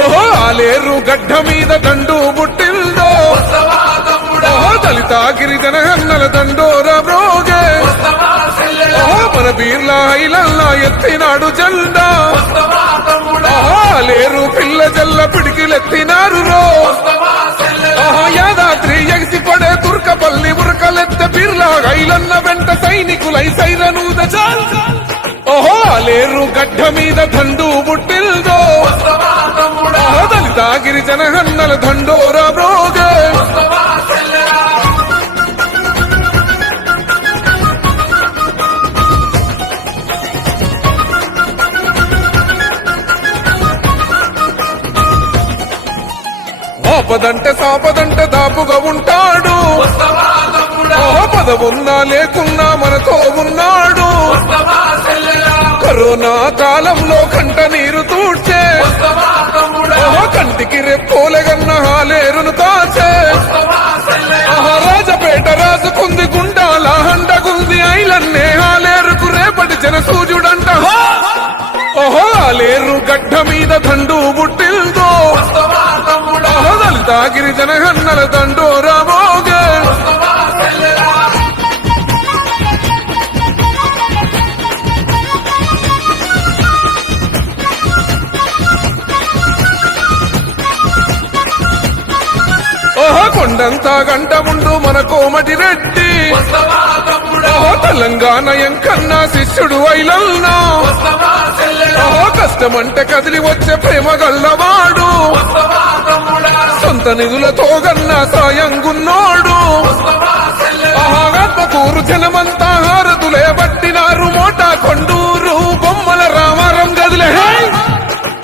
ఓహో ఆలేరు గడ్డ మీద దండు పుట్టిందో ఓహో దళిత గిరిజన అన్నల దండోరా బ్రోగే ఓహో మన బీర్లా ఐలల్లా ఎత్తినాడు జెండా ఓహో ఆలేరు పిల్ల జల్ల పిడికిలెత్తినారు రో ఓహో యాదాద్రి ఎగిసి పడే తుర్కపల్లి ఉరకలెత్త బీర్లా ఐలన్న వెంట సైనికులై సైరనూద చాల్ ఓహో ఆలేరు గడ్డ మీద దండు పుట్టిల్దో ఓహో దళిత గిరిజన అన్నల దండోరా బ్రోగే ఆపదంటే సాపదంటే దాపుగా ఉంటాడు ఓహో పదవున్నా లేకున్నా మనతో ఉన్నాడు కరోనా కాలంలో కంట నీరు తూడ్చే ఓహో కంటికి రెప్పోలెగన్న హాలేరును కాచే ఓహో రాజపేట రాజుకుంది గుండాల హండగుంది ఐలన్నే హాలేరుకు రేపటి జన సూర్యుడంట ఓహో ఆలేరు గడ్డ మీద దండు పుట్టిల్దో ఓహో దళిత గిరిజన అన్నల దండోరా మోగే ఓహో కొండంతా గంట ముందు మన కోమటి రెడ్డి ఓహో తెలంగాణ ఎంకన్నా శిష్యుడు ఐలన్నా ఓహో కష్టమంటే కదిలి వచ్చే ప్రేమ గల్లవాడు సొంత నిధులతో గన్నా సాయంగున్నోడు ఆత్మకూరు జనమంతా హారతులే బట్టినారు మోటా కొండూరు బొమ్మల రామారం గదిలే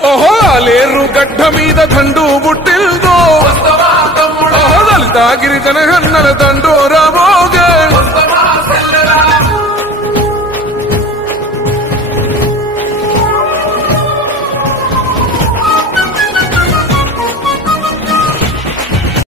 ఓహో ఆలేరు గడ్డ మీద